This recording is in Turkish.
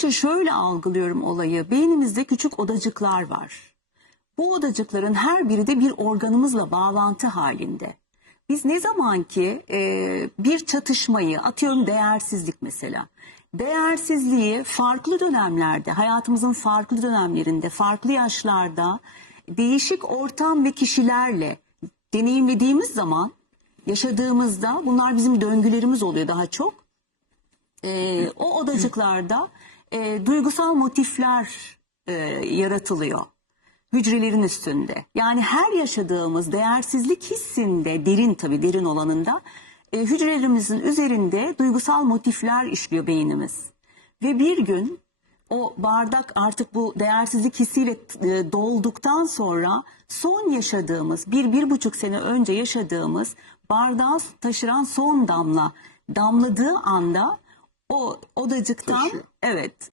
Bence şöyle algılıyorum olayı. Beynimizde küçük odacıklar var. Bu odacıkların her biri de bir organımızla bağlantı halinde. Biz ne zaman ki e, bir çatışmayı, atıyorum değersizlik mesela. Değersizliği farklı dönemlerde, hayatımızın farklı dönemlerinde, farklı yaşlarda, değişik ortam ve kişilerle deneyimlediğimiz zaman, yaşadığımızda bunlar bizim döngülerimiz oluyor daha çok. E, o odacıklarda e, duygusal motifler e, yaratılıyor hücrelerin üstünde. Yani her yaşadığımız değersizlik hissinde derin tabii derin olanında e, hücrelerimizin üzerinde duygusal motifler işliyor beynimiz. Ve bir gün o bardak artık bu değersizlik hissiyle e, dolduktan sonra son yaşadığımız bir, bir buçuk sene önce yaşadığımız bardağı taşıran son damla damladığı anda o odacıktan Taşıyor. evet